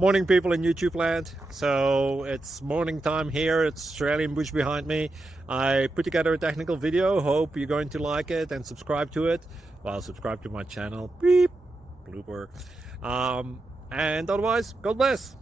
Morning, people in YouTube land. So it's morning time here. It's Australian bush behind me. I put together a technical video. Hope you're going to like it and subscribe to it. Well, subscribe to my channel. Beep. Blooper. And otherwise, God bless.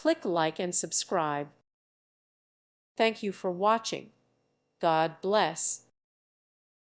Click like and subscribe. Thank you for watching. God bless.